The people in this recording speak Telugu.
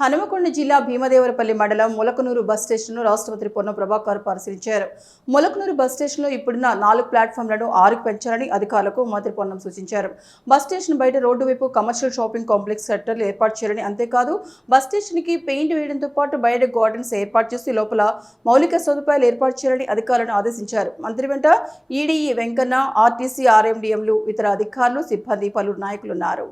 హనుమకొండ జిల్లా భీమదేవరపల్లి మండలం ములకనూరు బస్ స్టేషన్ను రాష్ట్రపతి పొన్నం ప్రభాకర్ పరిశీలించారు. ములకనూరు బస్ స్టేషన్లో ఇప్పుడున్న 4 ప్లాట్ఫామ్లను 6కు పెంచాలని అధికారులకు మంత్రి పొన్నం సూచించారు. బస్ స్టేషన్ బయట రోడ్డు వైపు కమర్షియల్ షాపింగ్ కాంప్లెక్స్ సెంటర్లు ఏర్పాటు చేయాలని, అంతేకాదు బస్ స్టేషన్కి పెయింట్ వేయడంతో పాటు బయట గార్డెన్స్ ఏర్పాటు చేసి లోపల మౌలిక సదుపాయాలు ఏర్పాటు చేయాలని అధికారులను ఆదేశించారు. మంత్రి వెంట ఈడీఈ వెంకన్న, ఆర్టీసీ ఆర్ఎండిఎంలు, ఇతర అధికారులు, సిబ్బంది, పలువురు నాయకులున్నారు.